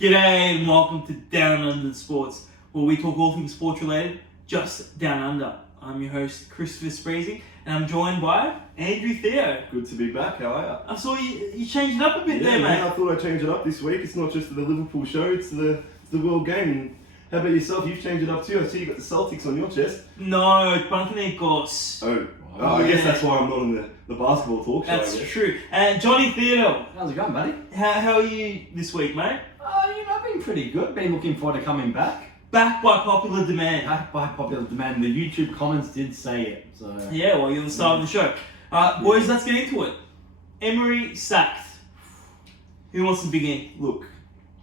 G'day and welcome to Down Under Sports, where we talk all things sports related, just down under. I'm your host, Christopher Spreezy, and I'm joined by Andrew Theo. Good to be back, how are I saw you changed it up a bit you? there, mate. I thought I'd change it up this week. It's not just the Liverpool show, it's the world game. How about yourself? You've changed it up too. I see you got the Celtics on your chest. No, Panathinaikos. I guess that's why I'm not on the basketball talk show. That's true. And Johnny Theodore. How's it going, buddy? How are you this week, mate? I've been pretty good. Been looking forward to coming back. Back by popular demand. Back by popular demand. The YouTube comments did say it. So Yeah, well, you're the star of the show. Boys, let's get into it. Emerey sacked. Who wants to begin? Look,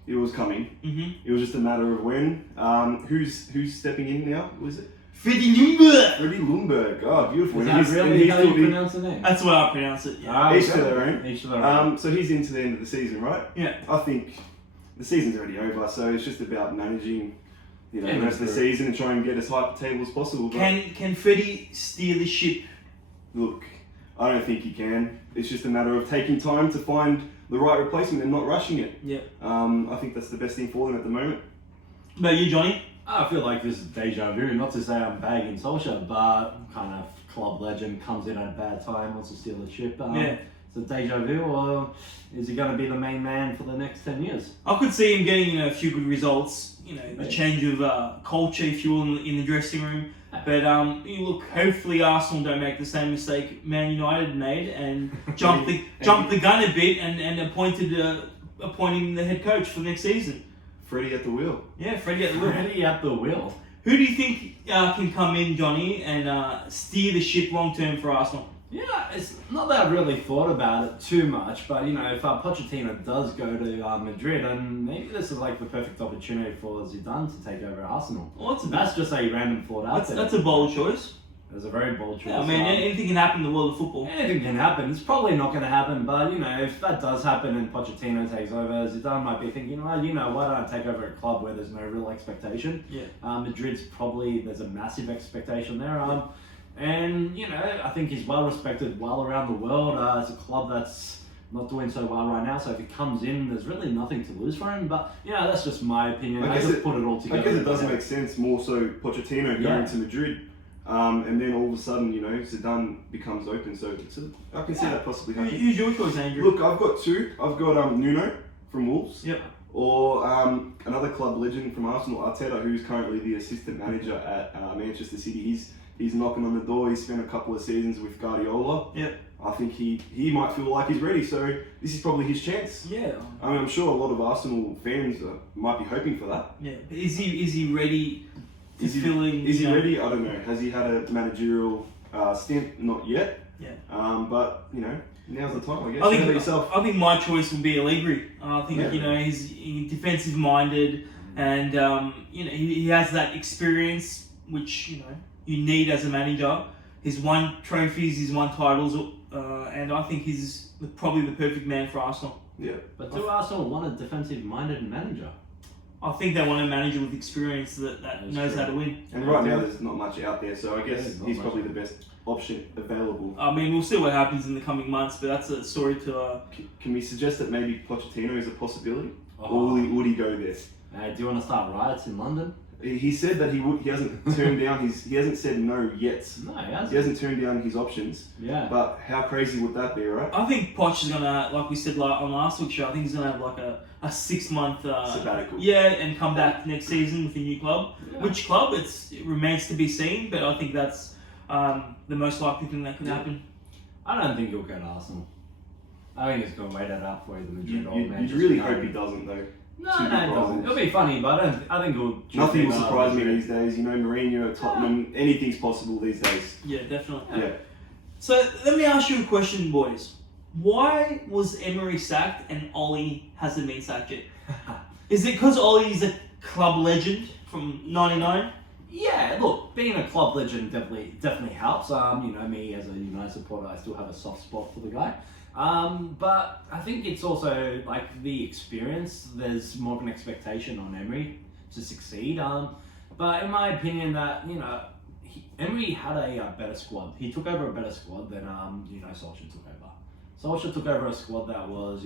it was coming. Mm-hmm. It was just a matter of when. Who's stepping in now? Was it? Freddie Ljungberg. Freddie Ljungberg. Oh, beautiful. is And that really how you still pronounce the name? That's what I pronounce it. Yeah. Each to their own. Each to their own. So he's into the end of the season, right? Yeah. I think the season's already over, so it's just about managing, the rest of the season and trying to get as high up the table as possible. But Can Freddie steer the ship? look, I don't think he can. It's just a matter of taking time to find the right replacement and not rushing it. Yeah. I think that's the best thing for them at the moment. About you, Johnny? I feel like this is deja vu. Not to say I'm bagging Solskjaer, but kind of club legend comes in at a bad time, wants to steal the ship. Yeah. Is it deja vu, or is he going to be the main man for the next 10 years? I could see him getting a few good results. A Yeah. change of culture, if you will, in the dressing room. But look, hopefully Arsenal don't make the same mistake Man United made and jump the gun a bit and appointing him the head coach for next season. Freddie at the wheel. Yeah, Freddie at the wheel. Already at the wheel. Who do you think can come in, Johnny, and steer the ship long term for Arsenal? Yeah, it's not that I've really thought about it too much, but if Pochettino does go to Madrid, and maybe this is like the perfect opportunity for Zidane to take over Arsenal. Well, That's just a random thought out there. that's a bold choice. It's a very bold choice. Yeah, I mean, anything can happen in the world of football. Anything can happen. It's probably not going to happen, but if that does happen and Pochettino takes over, Zidane might be thinking, why don't I take over a club where there's no real expectation? Yeah. Madrid's there's a massive expectation there. And I think he's well respected well around the world. It's a club that's not doing so well right now, so if he comes in, there's really nothing to lose for him. But that's just my opinion. I just put it all together. I guess it does make sense more so Pochettino going to Madrid. And then all of a sudden, Zidane becomes open. So I can see that possibly happening. Who's your choice, Andrew? Look, I've got two. I've got Nuno from Wolves. Yep. Or another club legend from Arsenal, Arteta, who's currently the assistant manager at Manchester City. He's knocking on the door. He's spent a couple of seasons with Guardiola. Yep. I think he might feel like he's ready. So this is probably his chance. Yeah. I mean, I'm sure a lot of Arsenal fans might be hoping for that. Yeah. But is he ready? Is he ready? I don't know. Has he had a managerial stint? Not yet. Yeah. But now's the time. I guess. I think How about yourself? I think my choice would be Allegri. I think he's defensive minded, and he has that experience which you need as a manager. He's won trophies, he's won titles, and I think he's probably the perfect man for Arsenal. Yeah. But do Arsenal want a defensive-minded manager? I think they want a manager with experience that knows how to win. And right now, there's not much out there, so I guess There's not he's much. probably the best option available. I mean, we'll see what happens in the coming months, but that's a story to. Can we suggest that maybe Pochettino is a possibility, Oh. or would he go there? Do you want to start riots in London? He said that he would. He hasn't turned down he hasn't said no yet. No, he hasn't. He hasn't turned down his options. Yeah. But how crazy would that be, right? I think Poch is gonna, like we said on last week's show, I think he's gonna have like a 6 month Sabbatical. Yeah, and come back next season with a new club. Yeah. Which club? It remains to be seen, but I think that's the most likely thing that could happen. I don't think he'll go to Arsenal. I think he's going to wait it out for the Madrid old man. You'd really hope he doesn't, though. No, to be it doesn't. honest. It'll be funny, but I think he'll. Nothing will surprise me Madrid. these days. Mourinho at Tottenham, anything's possible these days. Yeah, definitely. Yeah. So let me ask you a question, boys. Why was Emery sacked and Ollie hasn't been sacked yet? Is it because Ollie's a club legend from '99? Yeah, look, being a club legend definitely helps. Me as a United supporter, I still have a soft spot for the guy. But I think it's also like the experience. There's more of an expectation on Emery to succeed. But in my opinion, that Emery had a better squad. He took over a better squad than Solskjaer took over. Solskjaer took over a squad that was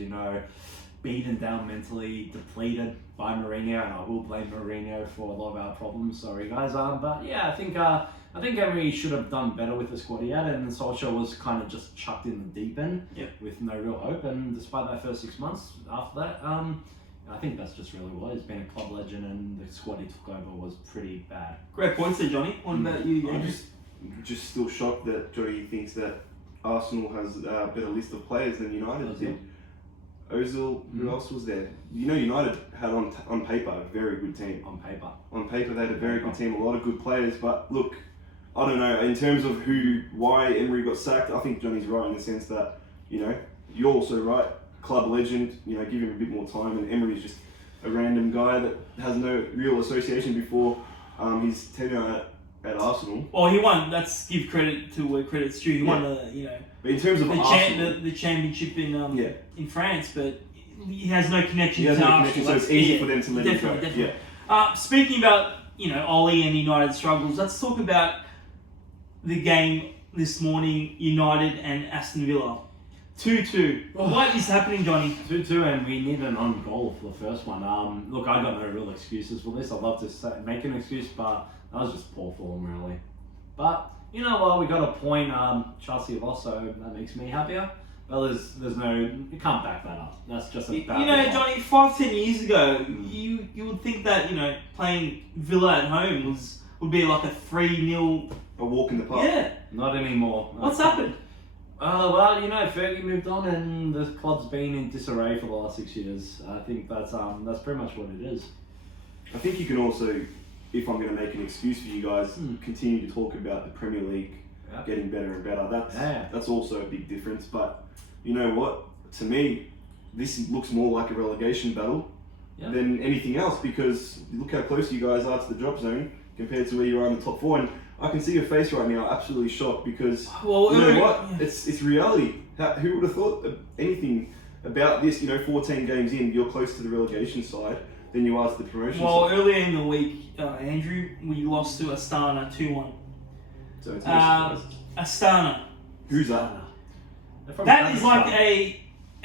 beaten down mentally, depleted by Mourinho, and I will blame Mourinho for a lot of our problems. Sorry, guys. But yeah, I think Emery should have done better with the squad he had, and Solskjaer was kind of just chucked in the deep end with no real hope. And despite that first 6 months after that, I think that's just really what he's been a club legend, and the squad he took over was pretty bad. Great points there, Johnny. What about you? I'm just still shocked that Johnny thinks that Arsenal has a better list of players than United did. Ozil, who else was there? United had on paper a very good team. On paper, they had a very good team, a lot of good players. But look, I don't know, in terms of why Emery got sacked, I think Johnny's right in the sense that, you're also right, club legend, give him a bit more time, and Emery's just a random guy that has no real association before his tenure at Arsenal. Well, he won. Let's give credit to where credit's due. He won But in terms of the championship in France, but he has no connection to Arsenal. So it's easy for them to let him go. Definitely. Speaking about Ollie and United struggles, let's talk about the game this morning. United and Aston Villa, 2-2. What is happening, Johnny? 2-2, and we need an own goal for the first one. Look, I got no real excuses for this. I'd love to make an excuse, but that was just poor form, really. But you know what? We got a point. Chelsea lost, so that makes me happier. Well, there's no, you can't back that up. That's just a bad result. Johnny, 5-10 years ago, you would think that playing Villa at home would be like a 3-0, a walk in the park. Yeah. Not anymore. What's happened? Well, Fergie moved on, and the club's been in disarray for the last 6 years. I think that's pretty much what it is. I think you can also, if I'm going to make an excuse for you guys, continue to talk about the Premier League getting better and better. That's also a big difference. But you know what? To me, this looks more like a relegation battle than anything else, because look how close you guys are to the drop zone compared to where you are in the top 4. And I can see your face right now, absolutely shocked, because you know what? Yeah. It's reality. Who would have thought anything about this? 14 games in, you're close to the relegation side than you are to the promotion side. Earlier in the week, Andrew, we lost to Astana 2-1. So it's Astana. Who's that? That is like a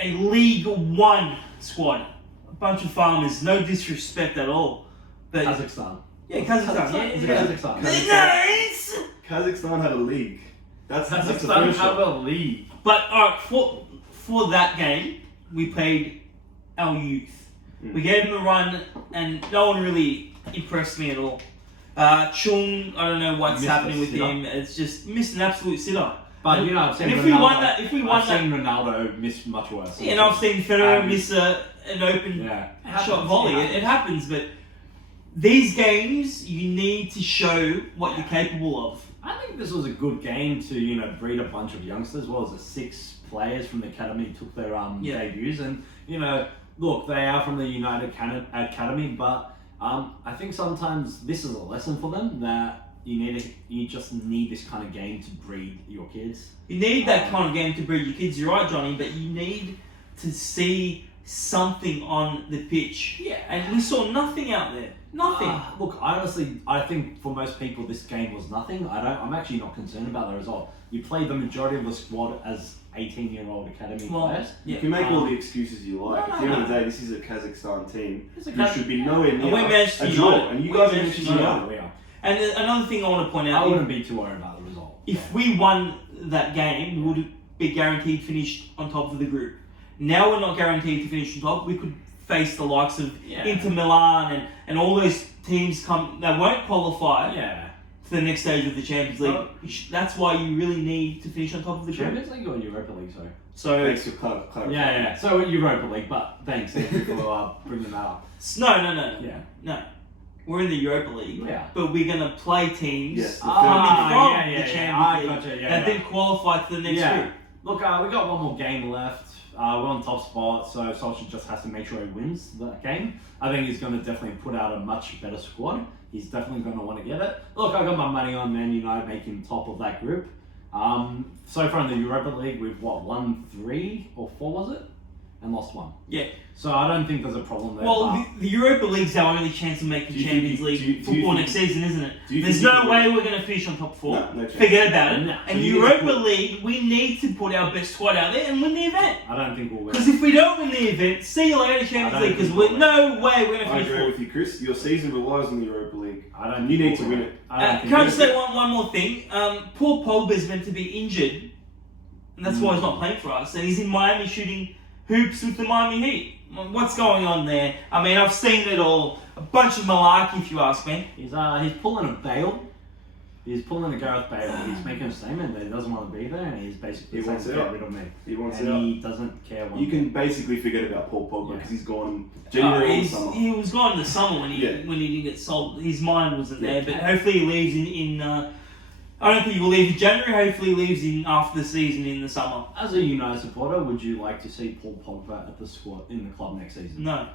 League One squad. A bunch of farmers, no disrespect at all. But Kazakhstan. Yeah, Kazakhstan. Kazakhstan. Nice! Kazakhstan had a league. That's the Kazakhstan first have shot. a league. But alright, for that game, we played our youth. We gave them a run, and no one really impressed me at all. Chung, I don't know what's happening with him. It's just missed an absolute sitter. But I've seen I've seen Ronaldo miss much worse. Yeah, and I've seen Federer miss an open shot volley. It happens, but these games, you need to show what you're capable of. I think this was a good game to, breed a bunch of youngsters. What was it, 6 players from the academy took their debuts, and look, they are from the United Academy, but I think sometimes this is a lesson for them that you just need this kind of game to breed your kids. You need that kind of game to breed your kids. You're right, Johnny, but you need to see something on the pitch. Yeah. And we saw nothing out there. Nothing. Look, honestly, I think for most people this game was nothing. I'm actually not concerned about the result. You played the majority of the squad as 18-year-old academy players. You can make all the excuses you like. At the end of the day, this is a Kazakhstan team. You should be nowhere near a draw. And you guys are Manchester United. We are. And another thing I want to point out, I wouldn't be too worried about the result. If we won that game, we would be guaranteed finished on top of the group. Now we're not guaranteed to finish on top. We could face the likes of Inter Milan and all those teams that won't qualify for the next stage of the Champions League. That's why you really need to finish on top of the group. Champions League or Europa League, sorry? So thanks for clarifying. Yeah. So Europa League, but thanks for bringing that up. No. We're in the Europa League, but we're going to play teams the from the Champions League and then qualify to the next group. Look, we got one more game left. We're on top spot, so Solskjaer just has to make sure he wins that game. I think he's going to definitely put out a much better squad. He's definitely going to want to get it. Look, I got my money on Man United making top of that group. So far in the Europa League, we've won 3 or 4, was it? And lost 1. Yeah. So I don't think there's a problem there. Well, the Europa League's our only chance of making Champions League football next season, isn't it? There's no way we're going to finish on top 4. No chance. Forget about it. No. And Europa League, we need to put our best squad out there and win the event. I don't think we'll win. Because if we don't win the event, see you later, Champions League. Because we're no way we're going to I finish agree 4th. with you, Chris. Your season relies on the Europa League. You need to win it. Can I just say one more thing? Poor Pogba's meant to be injured, and that's why he's not playing for us. And he's in Miami shooting hoops with the Miami Heat. What's going on there? I mean, I've seen it all. A bunch of malarkey, if you ask me. He's pulling a Bale. He's pulling a Gareth Bale. He's making a statement that he doesn't want to be there, and he's basically saying, "Get rid of me." He wants and out. he doesn't care. You can basically forget about Paul Pogba because he's gone January or summer. He was gone in the summer when he didn't get sold. His mind wasn't there, but hopefully he leaves in I don't think he will leave in January. Hopefully he leaves in after the season in the summer. As a United supporter, would you like to see Paul Pogba at the squad in the club next season? No,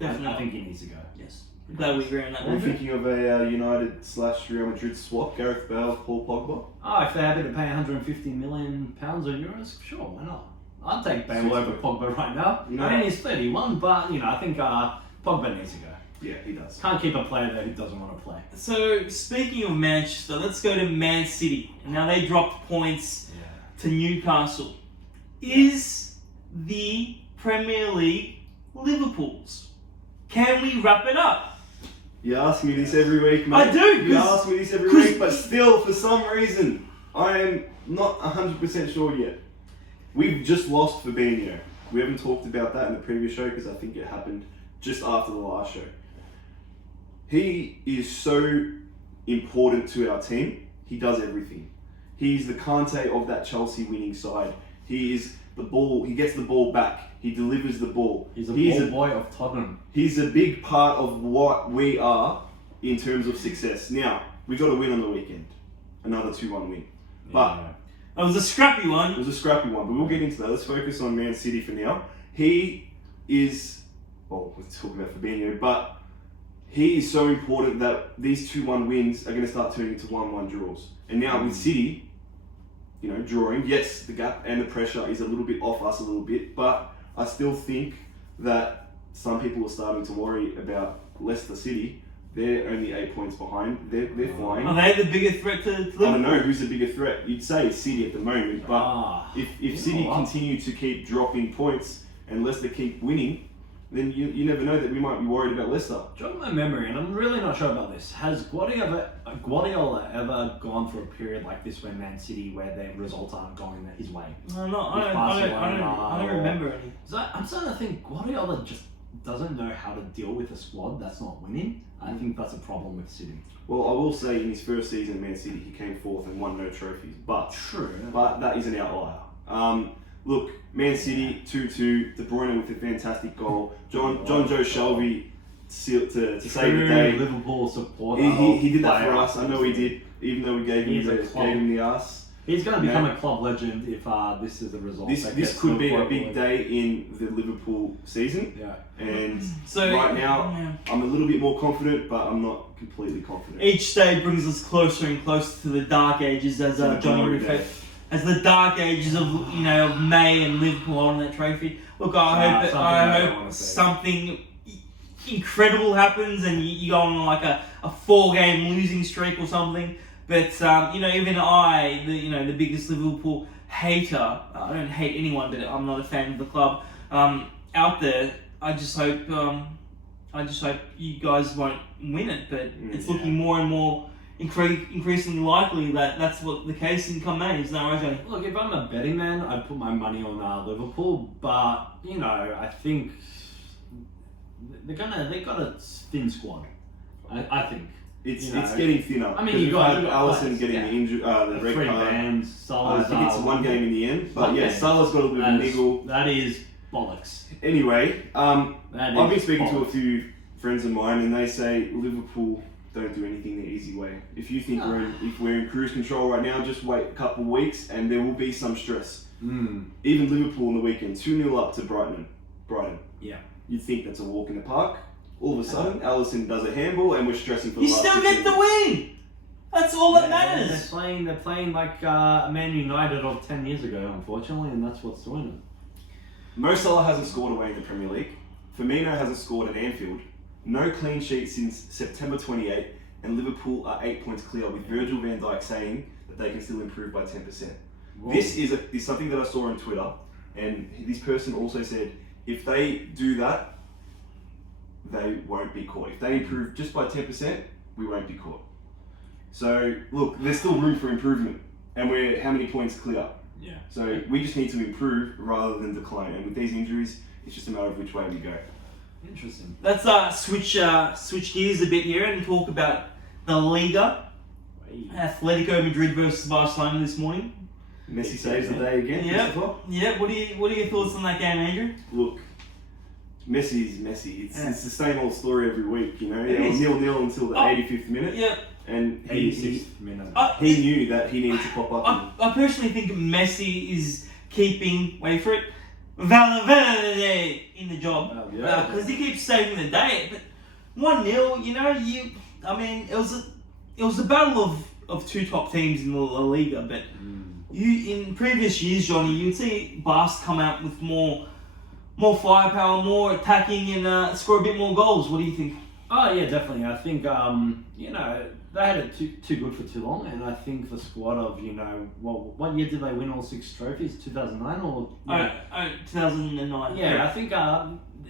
definitely. I think he needs to go. Yes, glad we agree on that. Are you thinking of a United/Real Madrid swap? Gareth Bale, Paul Pogba. Oh, if they're happy to pay 150 million pounds or euros, sure, why not? I'd take Bale over Pogba right now. No. I mean, he's 31, but I think Pogba needs to go. Yeah, he does. Can't keep a player there who doesn't want to play. So, speaking of Manchester, let's go to Man City. Now, they dropped points to Newcastle. Is the Premier League Liverpool's? Can we wrap it up? You ask me this every week, mate. I do. You ask me this every week, but still, for some reason, I am not 100% sure yet. We've just lost Fabinho. We haven't talked about that in the previous show because I think it happened just after the last show. He is so important to our team. He does everything. He's the Kante of that Chelsea winning side. He is the ball. He gets the ball back. He delivers the ball. He's a ball boy of Tottenham. He's a big part of what we are in terms of success. Now, we got to win on the weekend. Another 2-1 win. But it was a scrappy one. It was a scrappy one, but we'll get into that. Let's focus on Man City for now. He is, well, let's talk about Fabinho, but he is so important that these 2-1 wins are going to start turning into 1-1 draws. And now with City, drawing, yes, the gap and the pressure is a little bit off us a little bit, but I still think that some people are starting to worry about Leicester City. They're only 8 points behind. They're flying. Are they the bigger threat to Liverpool? I don't know who's the bigger threat. You'd say City at the moment, but if City continue to keep dropping points and Leicester keep winning, then you never know that we might be worried about Leicester. Jog my memory, and I'm really not sure about this. Has Guardiola ever gone through a period like this where Man City, where their results aren't going his way? No, I don't remember any. I'm starting to think Guardiola just doesn't know how to deal with a squad that's not winning. I think that's a problem with City. Well, I will say in his first season at Man City, he came fourth and won no trophies. But that is an outlier. Look, Man City 2-2, De Bruyne with a fantastic goal. John Joe Shelby to save the day. Liverpool supporter. He did that for us. I know he did, even though we gave him the ass. He's going to become a club legend if this is the result. This could be a big day in the Liverpool season. Yeah. And right now, I'm a little bit more confident, but I'm not completely confident. Each day brings us closer and closer to the dark ages, as Johnny referred. As the dark ages of May and Liverpool on that trophy. Look, I hope something incredible happens and you go on like a 4-game losing streak or something. But even I, the biggest Liverpool hater, I don't hate anyone, but I'm not a fan of the club out there. I just hope you guys won't win it. But it's looking more and more increasingly likely that that's what the case in come May. Is that right, Johnny? Look, if I'm a betting man, I'd put my money on Liverpool. But I think they've got a thin squad. I think. It's getting thinner. I mean, you got Alisson getting the injury, the red card. Bans, Salah's, I think it's one game in the end, but Salah's got a little bit of a niggle. That is bollocks. Anyway, I've been speaking to a few friends of mine, and they say Liverpool don't do anything the easy way. If you think we're in cruise control right now, just wait a couple of weeks, and there will be some stress. Even Liverpool on the weekend, 2-0 up to Brighton. Yeah. You'd think that's a walk in the park. All of a sudden, Alisson does a handball, and we're stressing for the You last still 15 get the win! That's all that matters! They're playing like Man United of 10 years ago, unfortunately, and that's what's doing it. Mo Salah hasn't scored away in the Premier League Firmino hasn't scored at Anfield. No clean sheet since September 28, and Liverpool are 8 points clear, with Virgil van Dijk saying that they can still improve by 10%. Whoa. This is something that I saw on Twitter, and this person also said if they do that, they won't be caught. If they improve just by 10%, we won't be caught. So look, there's still room for improvement, and we're how many points clear? Yeah. So we just need to improve rather than decline. And with these injuries, it's just a matter of which way we go. Interesting. Let's switch gears a bit here and talk about the Liga. Atletico Madrid versus Barcelona this morning. Messi saves the day again. Yeah. Christopher. Yeah. What are your thoughts on that game, Andrew? Look, Messi's Messi. It's the same old story every week, you know. It is. 0-0 until the 85th minute. Yeah. And he 86th minute. he knew that he needed to pop up. I personally think Messi is keeping, wait for it, Valverde in the job. Because he keeps saving the day. But 1-0, you know, it was a battle of two top teams in the La Liga. But in previous years, Johnny, you'd see Barca come out with more firepower, more attacking, and score a bit more goals. What do you think? Oh yeah, definitely. I think they had it too good for too long, and I think the squad of what year did they win all 6 trophies? 2009 or 2009. Yeah, I think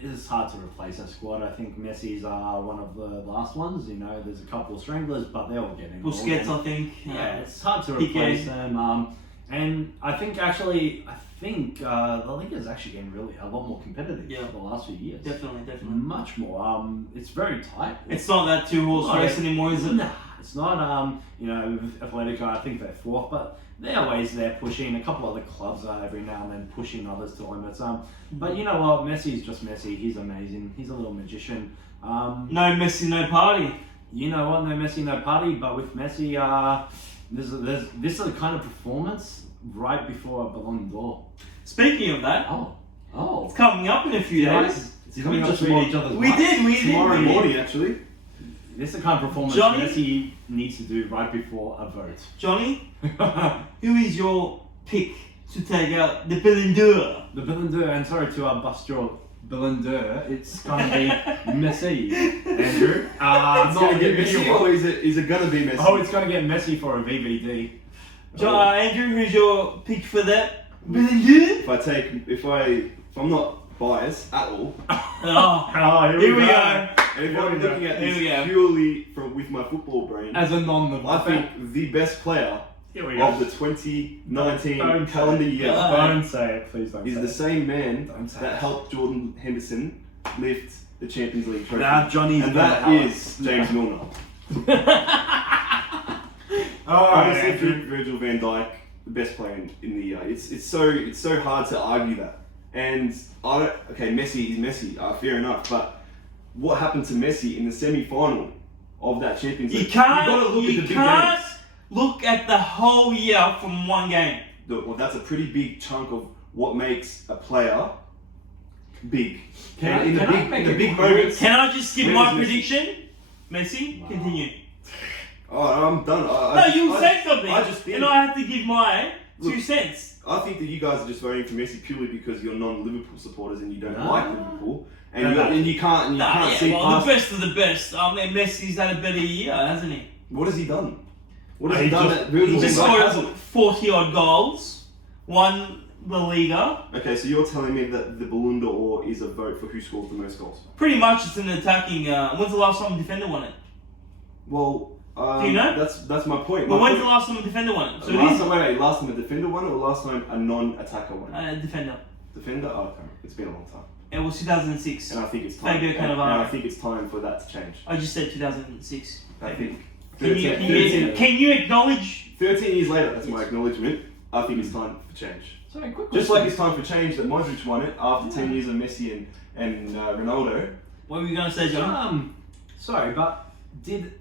it's hard to replace that squad. I think Messi's one of the last ones. There's a couple of stranglers, but they're all getting Busquets, I think. Yeah, it's hard to replace them. And I think the Liga is actually getting really a lot more competitive for the last few years. Definitely. Much more. It's very tight. It's not that 2-horse race anymore, is it? Nah, it's not. With Atletico, I think they're 4th, but they're always there pushing. A couple other clubs are every now and then pushing others to limits. But you know what? Messi's just Messi. He's amazing. He's a little magician. No Messi, no party. You know what? No Messi, no party. But with Messi, this is the kind of performance right before a Ballon d'Or. Speaking of that, it's it's coming up in a few days. Did we just read each other's We did. Tomorrow morning, actually. This is the kind of performance Johnny? Messi needs to do right before a vote. Johnny, who is your pick to take out the Ballon d'Or? The Ballon d'Or, and sorry to bust your Ballon d'Or, it's going to be Messi, Andrew. It's going to get Messi, or is it going to be Messi? Oh, it's going to get Messi for a VVD. Andrew, who's your pick for that Ballon d'Or? If I'm not biased at all, Here we go. and if I'm looking at this purely with my football brain, As a I think the best player Here we go. of the 2019 Don't calendar year Don't say it, please don't is say the it. same man Don't say that it. helped Jordan Henderson lift the Champions League trophy. Now Johnny's and gonna that help. is James Milner. Alright, Honestly, Andrew. Virgil van Dijk, the best player in the year. It's so hard to argue that. And Messi is Messi, fair enough. But what happened to Messi in the semi-final of that Champions League? You can't You've got to look at the big games. look at the whole year from one game. Well, that's a pretty big chunk of what makes a player big. Can in I the make big a moments. Can I just give Where my is Messi? prediction? Messi, Wow. continue. Oh, I'm done. No, you said something, I just think, and I have to give my 2 cents. I think that you guys are just voting for Messi purely because you're non-Liverpool supporters and you don't No. like Liverpool, and No. you can't see past. The best of the best. Messi's had a better year, hasn't he? What has he done? What has He he done just- that Virgil He van just Dijk scored hasn't? 40 odd goals, won the Liga. Okay, so you're telling me that the Ballon d'Or is a vote for who scores the most goals? Pretty much, it's an attacking. When's the last time a defender won it? Well, Do you know? That's my point. Well, My when's the point- last time a defender won it? So it last is time a defender won it, or last time a non-attacker won it? a defender. Defender? Oh, okay. It's been a long time. It was 2006. And I think it's time. Fabio and Cannavaro. I think it's time for that to change. I just said 2006. I think. Can you acknowledge? 13 years later, that's my acknowledgement. I think it's time for change. Sorry, quick Just question. like it's time for change that Modric won it after 10 years of Messi and Ronaldo. What were you going to say, John? Sorry, but did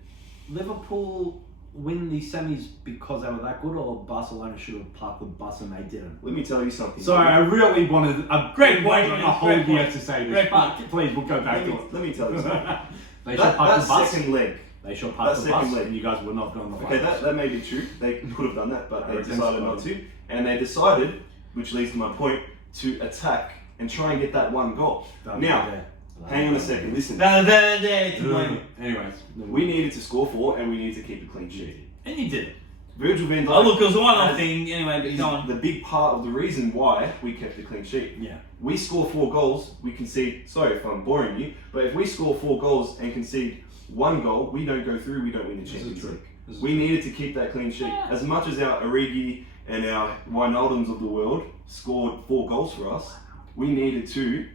Liverpool win the semis because they were that good, or Barcelona should have parked the bus and they didn't? Let me tell you something. Sorry, I really wanted a Great point, a Johnny, whole great year point. to say this, Great but please, we'll go back to it. Let me tell you something. They should park the that bus. second leg. They should park that the bus, second leg. and you guys would not have gone the Okay, bus. that may be true. They could have done that, but I they reckon decided so. not to. And they decided, which leads to my point, to attack and try and get that one goal. That'd Now, be there. Hang on a second, listen. Anyways, We needed to score 4 and we needed to keep a clean sheet. and you did it. Virgil van Dijk. Oh look, it was a one-off thing anyway, but is go on. the big part of the reason why we kept a clean sheet. Yeah. We score 4 goals, we concede. Sorry if I'm boring you, but if we score 4 goals and concede 1 goal, we don't go through. We don't win the Champions League. We needed to keep that clean sheet. As much as our Origi and our Wijnaldums of the world scored 4 goals for us, we needed to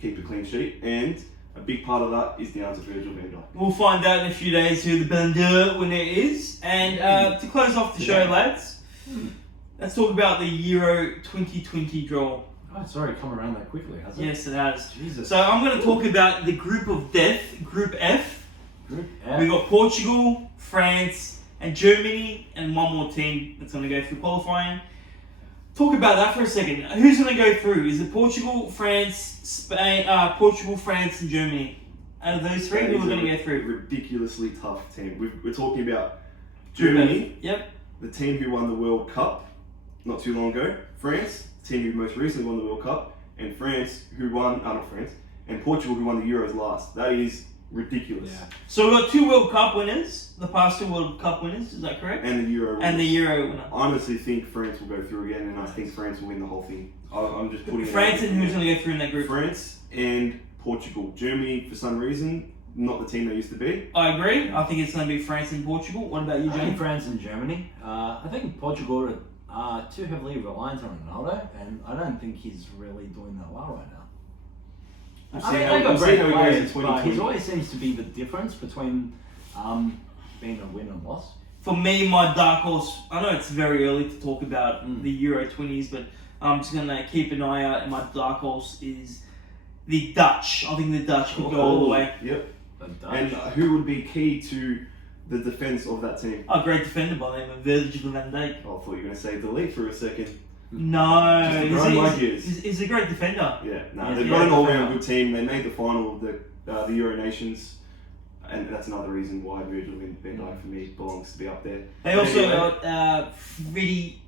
keep a clean sheet, and a big part of that is down to Virgil van Dijk. We'll find out in a few days who the Ballon d'Or winner is. And to close off the show, lads, let's talk about the Euro 2020 draw. Oh, it's already come around that quickly, has it? Yes, it has. Jesus. So I'm going to talk about the group of death, Group F. Group F. We got Portugal, France, and Germany, and one more team that's going to go through qualifying. Talk about that for a second. Who's going to go through? Is it Portugal, France, Spain, and Germany? Out of those 3, who are going to go through? Ridiculously tough team. We're talking about Germany, Yep. the team who won the World Cup not too long ago. France, the team who most recently won the World Cup, and and Portugal who won the Euros last. That is ridiculous. Yeah. So we've got 2 World Cup winners, the past 2 World Cup winners, is that correct? And the Euro. And the Euro winner. I honestly think France will go through again, and I think France will win the whole thing. I'm just putting France it out and there. who's going to go through in that group? France and Portugal. Germany, for some reason, not the team they used to be. I agree. I think it's going to be France and Portugal. What about you, I think James? France and Germany. I think Portugal are too heavily reliant on Ronaldo, and I don't think he's really doing that well right now. We'll I see mean, how- they got we'll see great how he goes in players, but 2020. he always seems to be the difference between being a win and loss. For me, my dark horse, I know it's very early to talk about the Euro 20s, but I'm just going to keep an eye out, and my dark horse is the Dutch. I think the Dutch could go all the way. Yep. The Dutch. And who would be key to the defence of that team? A great defender by the name of Virgil van Dijk. Oh, I thought you were going to say delete for a second. No, Just to grind my gears. he's a great defender. Yeah, no, Yeah, they've yeah, got an all-round definitely. good team. They made the final of the Euro Nations, and that's another reason why Virgil van Dijk for me belongs to be up there. They But also anyway, got Freddie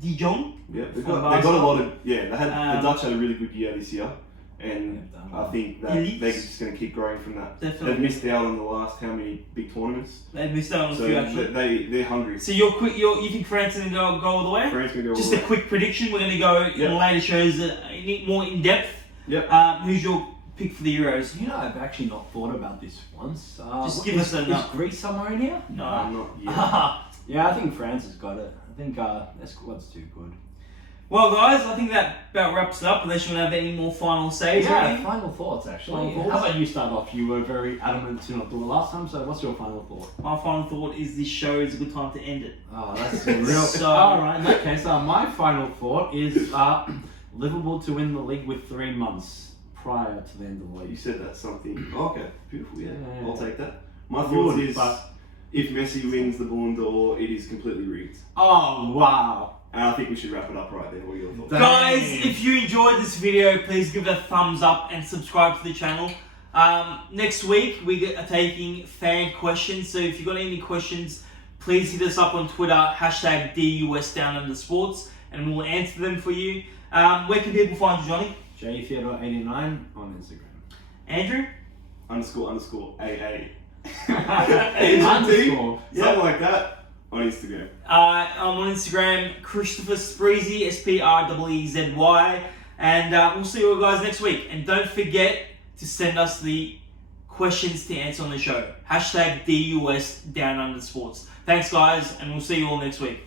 de Jong. yeah, they've from got a Barca. lot of They had the Dutch had a really good year this year, and They've done I think that Elites. they're just going to keep growing from that. Definitely. They've missed out on the last how many big tournaments, They missed out on a so few actually. they're hungry. So you think France is going to go all the way? France can go Just all a the way. quick prediction. We're going to go in Yep. later shows that more in depth. Yep. Who's your pick for the Euros? You know, I've actually not thought about this once. Just give us a Is number. Greece somewhere in here? No. Not yet. Yeah, I think France has got it. I think their squad's too good. Well, guys, I think that about wraps it up. Unless you want to have any more final says. or Yeah, anything. final thoughts actually. Final thoughts? How about you start off? You were very adamant to not do it last time, so what's your final thought? My final thought is this show is a good time to end it. Oh, that's real. So- Alright, in that case, my final thought is Liverpool to win the league with 3 months prior to the end of the You league. said that's something. Oh, okay, beautiful. Yeah, Yeah. I'll take that. My You thoughts would, is but- if Messi wins the Ballon d'Or, it is completely rigged. Oh, wow. And I think we should wrap it up right there. What are your thoughts? Dang. Guys, if you enjoyed this video, please give it a thumbs up and subscribe to the channel. Next week, we are taking fan questions. So if you've got any questions, please hit us up on Twitter, hashtag D.U.S _sports, and we'll answer them for you. Where can people find you, Johnny? Theodore 89 on Instagram. Andrew? __AA. Underscore. Something like that on Instagram. I'm on Instagram, Christopher Spreezy, Spreezy. And we'll see you guys next week. And don't forget to send us the questions to answer on the show. Hashtag DUS _sports. Thanks, guys, and we'll see you all next week.